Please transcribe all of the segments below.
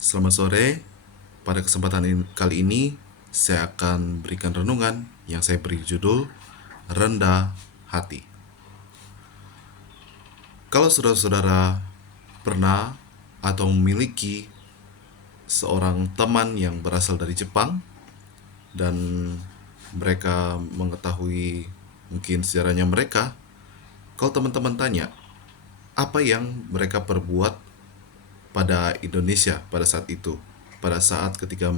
Selamat sore. Pada kesempatan kali ini, saya akan berikan renungan yang saya beri judul Rendah Hati. Kalau saudara-saudara pernah atau memiliki seorang teman yang berasal dari Jepang dan mereka mengetahui mungkin sejarahnya mereka, kalau teman-teman tanya, apa yang mereka perbuat pada Indonesia pada saat itu, pada saat ketika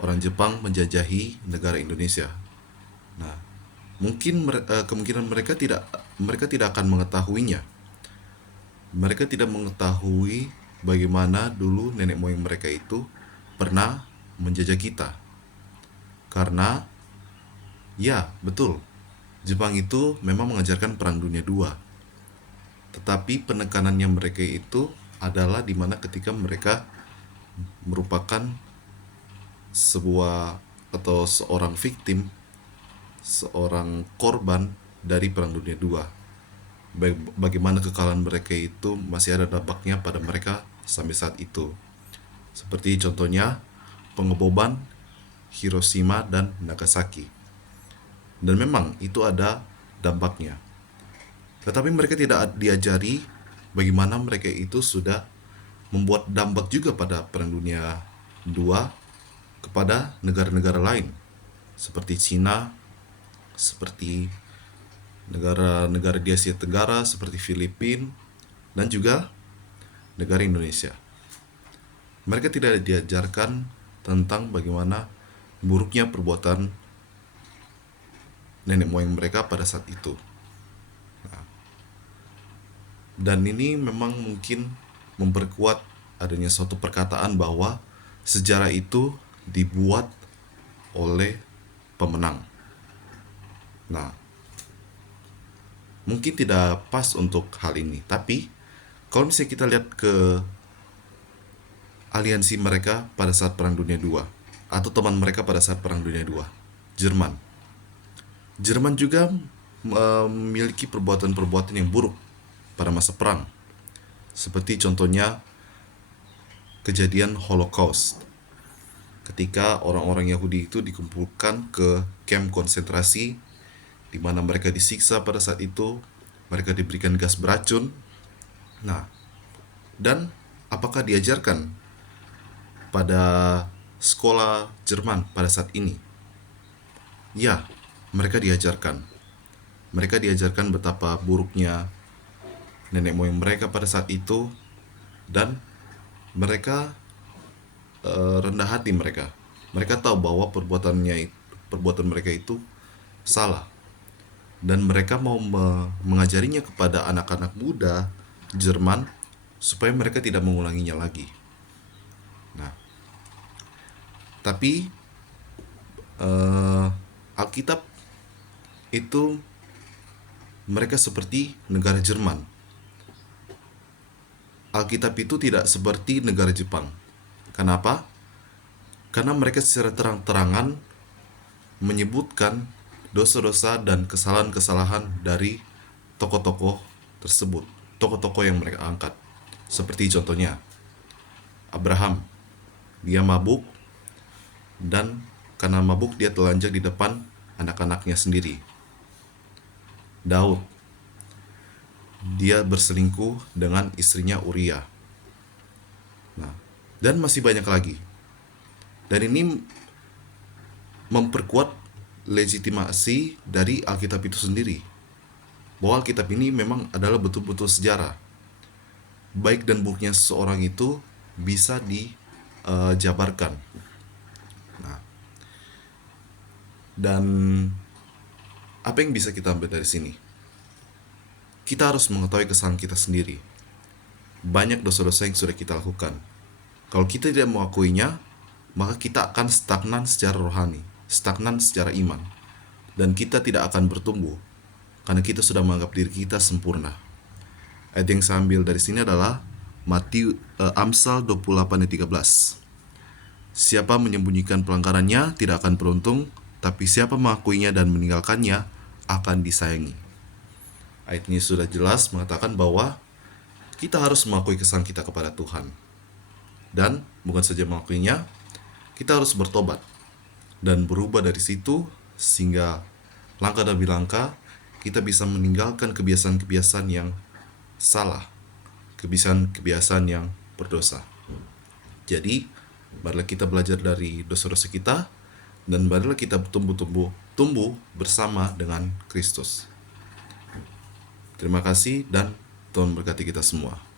orang Jepang menjajahi negara Indonesia. Nah, kemungkinan mereka tidak akan mengetahuinya. Mereka tidak mengetahui bagaimana dulu nenek moyang mereka itu pernah menjajah kita. Karena ya, betul. Jepang itu memang mengajarkan Perang Dunia II. Tetapi penekanannya mereka itu adalah di mana ketika mereka merupakan sebuah atau seorang victim, seorang korban dari Perang Dunia II. Bagaimana kekalahan mereka itu masih ada dampaknya pada mereka sampai saat itu. Seperti contohnya pengeboman Hiroshima dan Nagasaki. Dan memang itu ada dampaknya. Tetapi mereka tidak diajari bagaimana mereka itu sudah membuat dampak juga pada Perang Dunia II kepada negara-negara lain seperti Cina, seperti negara-negara di Asia Tenggara seperti Filipina dan juga negara Indonesia. Mereka tidak diajarkan tentang bagaimana buruknya perbuatan nenek moyang mereka pada saat itu. Dan ini memang mungkin memperkuat adanya suatu perkataan bahwa sejarah itu dibuat oleh pemenang. Nah, mungkin tidak pas untuk hal ini, tapi kalau misalnya kita lihat ke aliansi mereka pada saat Perang Dunia II atau teman mereka pada saat Perang Dunia II, Jerman. Jerman juga memiliki perbuatan-perbuatan yang buruk pada masa perang. Seperti contohnya kejadian Holocaust. Ketika orang-orang Yahudi itu dikumpulkan ke kamp konsentrasi di mana mereka disiksa pada saat itu, mereka diberikan gas beracun. Nah, dan apakah diajarkan pada sekolah Jerman pada saat ini? Ya, mereka diajarkan. Mereka diajarkan betapa buruknya nenek moyang mereka pada saat itu dan mereka rendah hati mereka. Mereka tahu bahwa perbuatan mereka itu salah dan mereka mau mengajarinya kepada anak-anak muda Jerman supaya mereka tidak mengulanginya lagi. Nah, tapi Alkitab itu mereka seperti negara Jerman. Alkitab itu tidak seperti negara Jepang. Kenapa? Karena mereka secara terang-terangan menyebutkan dosa-dosa dan kesalahan-kesalahan dari tokoh-tokoh tersebut, tokoh-tokoh yang mereka angkat. Seperti contohnya Abraham, dia mabuk dan karena mabuk dia telanjang di depan anak-anaknya sendiri. Daud, dia berselingkuh dengan istrinya Uria. Nah, dan masih banyak lagi. Dan ini memperkuat legitimasi dari Alkitab itu sendiri. Bahwa Alkitab ini memang adalah betul-betul sejarah. Baik dan buruknya seseorang itu bisa dijabarkan. Nah, dan apa yang bisa kita ambil dari sini? Kita harus mengetahui kesalahan kita sendiri. Banyak dosa-dosa yang sudah kita lakukan. Kalau kita tidak mengakuinya, maka kita akan stagnan secara rohani, stagnan secara iman, dan kita tidak akan bertumbuh karena kita sudah menganggap diri kita sempurna. Ayat yang saya ambil dari sini adalah Amsal 28 ayat 13. Siapa menyembunyikan pelanggarannya tidak akan beruntung, tapi siapa mengakuinya dan meninggalkannya akan disayangi. Ayat ini sudah jelas mengatakan bahwa kita harus mengakui kesalahan kita kepada Tuhan. Dan bukan saja mengakuinya, kita harus bertobat dan berubah dari situ, sehingga langkah demi langkah kita bisa meninggalkan kebiasaan-kebiasaan yang salah, kebiasaan-kebiasaan yang berdosa. Jadi, marilah kita belajar dari dosa-dosa kita, dan marilah kita tumbuh bersama dengan Kristus. Terima kasih, dan Tuhan berkati kita semua.